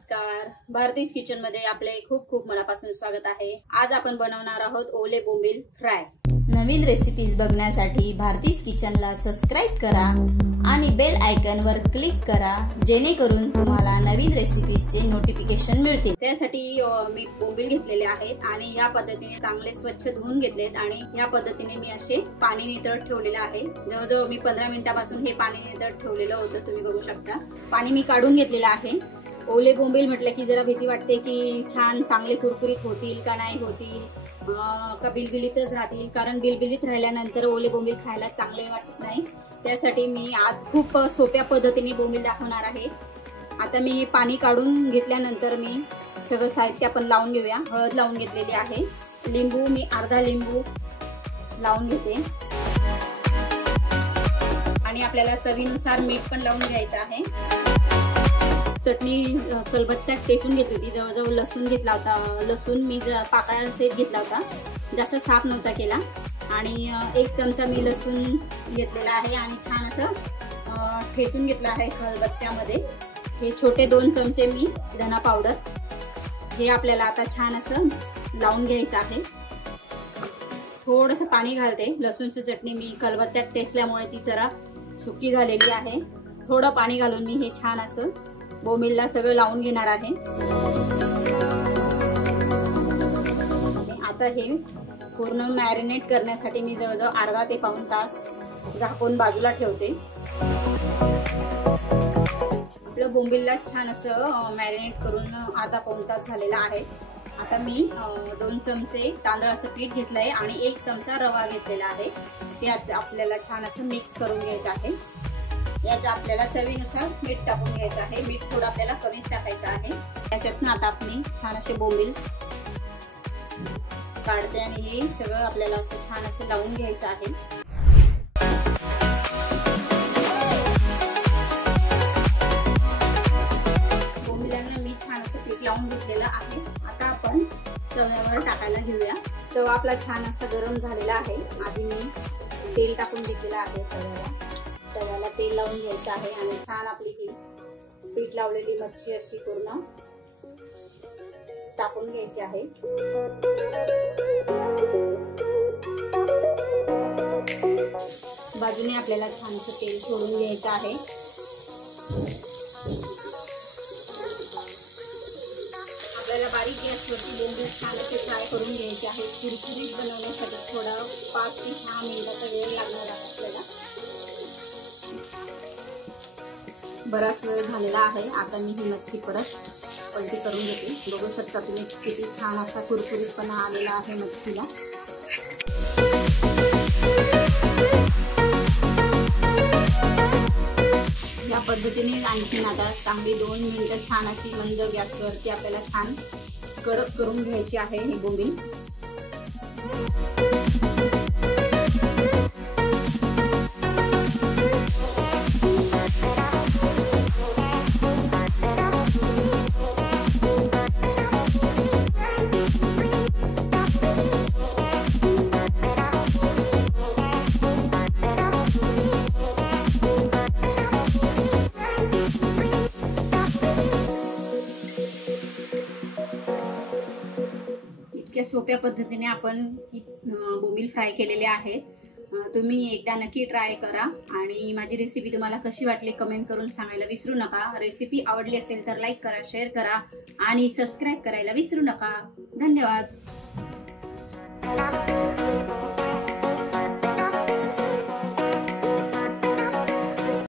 नमस्कार, भारतीज किचन मध्ये आपले खूप खूप मनापासून स्वागत आहे। आज आपण बनवणार आहोत ओले बोंबील फ्राय। नवीन रेसिपीज बघण्यासाठी भारतीज किचनला सबस्क्राइब करा आणि बेल आयकॉन वर क्लिक करा, जेणेकरून तुम्हाला नवीन रेसिपीजचे नोटिफिकेशन मिळतील। त्यासाठी मी बोंबील घेतलेले आहेत आणि या पद्धतीने चांगले स्वच्छ धुवून घेतलेत आणि या पद्धतीने मी असे पाणी नितळत ठेवलेले आहे। जवळजवळ मी 15 मिनिटांपासून हे पाणी नितळत ठेवलेलं होतं, तुम्ही बघू शकता। पाणी मी काढून घेतलेलं आहे। ओले बोंबील म्हटलं की जरा भीती वाटते की छान चांगले कुरकुरीत होतील का नाही होतील, का बिलबिलीतच राहतील, कारण बिलबिलीत राहिल्यानंतर ओले बोंबील खायला चांगले वाटत नाही। त्यासाठी मी आज खूप सोप्या पद्धतीने बोंबील दाखवणार आहे। आता मी हे पाणी काढून घेतल्यानंतर मी सगळं साहित्य आपण लावून घेऊया। हळद लावून घेतलेली आहे, लिंबू मी अर्धा लिंबू लावून घेते आणि आपल्याला चवीनुसार मीठ पण लावून घ्यायचं आहे। चटणी खलबत्त्यात टेसून घेतली होती, जवळजवळ लसूण घेतला होता। लसूण मी पाकळ्या सहित घेतला होता, जास्त साफ नव्हता केला। आणि 1 चमचा मी लसूण घेतलेला आहे आणि छान असं ठेचून घेतलं आहे खलबत्त्यामध्ये। हे छोटे 2 चमचे मी धना पावडर, हे आपल्याला आता छान असं लावून घ्यायचं आहे। थोडंसं पाणी घालते, लसूणची चटणी मी खलबत्त्यात टेसल्यामुळे ती जरा सुकी झालेली आहे। थोडं पाणी घालून मी हे छान असं बोंबीलला सगळं लावून घेणार आहे। आता हे पूर्ण मॅरिनेट करण्यासाठी मी जवळजवळ अर्धा ते पाऊण तास झाकून बाजूला ठेवते। आपलं बोंबीलला छान असं मॅरिनेट करून अर्धा पाऊण तास झालेला आहे। आता मी 2 चमचे तांदळाचं पीठ घेतलंय आणि 1 चमचा रवा घेतलेला आहे। ते आपल्याला छान असं मिक्स करून घ्यायचं आहे। याच्या आपल्याला चवीनुसार मीठ टाकून घ्यायचं आहे। मीठ थोडं आपल्याला कमीच टाकायचं आहे। याच्यातून आता आपण छान असे बोंबील काढते आणि हे सगळं आपल्याला असं छान असं लावून घ्यायचं आहे। बोंबिलांना मी छान असं पीठ लावून घेतलेलं आहे। आता आपण तव्यावर टाकायला घेऊया। तवा आपला छान असा गरम झालेला आहे। आधी मी तेल टाकून घेतलेलं आहे। तव्याला तेल लावून घ्यायचं आहे आणि छान आपली ही पीठ लावलेली मच्छी अशी पूर्ण टाकून घ्यायची आहे। बाजूने आपल्याला छान असं तेल सोडून घ्यायचं आहे। आपल्याला बारीक गॅसवरती बोंबील छान असे फ्राय करून घ्यायचे आहे। कुरकुरीत बनवण्यासाठी थोडा 5 ते 6 मिनिटाचा वेळ लागणार आहे आपल्याला। बराच वेळ झालेला आहे। आता मी ही मच्छी परत पलटी करून घेते। बघू शकता तुम्ही किती छान असा कुरकुरीतपणा आलेला आहे मच्छीला। या पद्धतीने आणखीन आता चांगली 2 मिनिटं छान अशी मंद गॅसवरती आपल्याला छान कडक करून घ्यायची आहे हे बोंबील। सोप्या पद्धतीने आपण बोंबील फ्राय केलेले आहेत। तुम्ही एकदा नक्की ट्राय करा आणि माझी रेसिपी तुम्हाला कशी वाटली कमेंट करून सांगायला विसरू नका। रेसिपी आवडली असेल तर लाईक करा, शेअर करा आणि सबस्क्राईब करायला विसरू नका। धन्यवाद।